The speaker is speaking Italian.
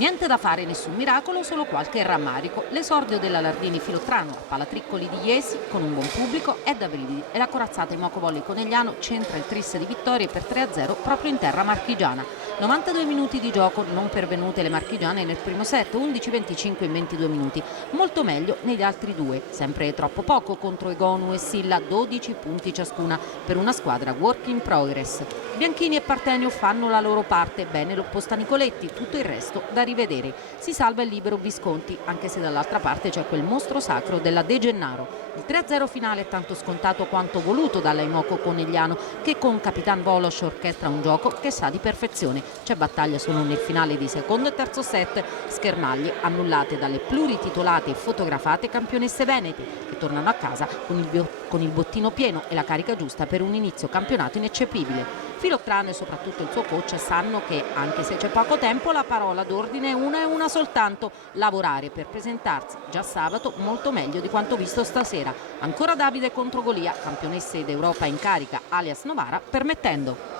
Niente da fare, nessun miracolo, solo qualche rammarico. L'esordio della Lardini Filottrano a Palatriccoli di Iesi con un buon pubblico è da brividi e la corazzata Imoco Volley Conegliano centra il tris di vittorie per 3-0 proprio in terra marchigiana. 92 minuti di gioco non pervenute le marchigiane nel primo set, 11-25 in 22 minuti. Molto meglio negli altri due, sempre troppo poco contro Egonu e Silla, 12 punti ciascuna per una squadra work in progress. Bianchini e Partenio fanno la loro parte, bene l'opposta Nicoletti, tutto il resto da rivedere. Si salva il libero Visconti, anche se dall'altra parte c'è quel mostro sacro della De Gennaro. Il 3-0 finale è tanto scontato quanto voluto dalla Imoco Conegliano, che con Capitan Volos orchestra un gioco che sa di perfezione. C'è battaglia solo nel finale di secondo e terzo set, schermaglie annullate dalle plurititolate e fotografate campionesse venete, che tornano a casa con il bottino pieno e la carica giusta per un inizio campionato ineccepibile. Filottrano e soprattutto il suo coach sanno che, anche se c'è poco tempo, la parola d'ordine è una e una soltanto: lavorare per presentarsi già sabato molto meglio di quanto visto stasera. Ancora Davide contro Golia, campionesse d'Europa in carica alias Novara, permettendo.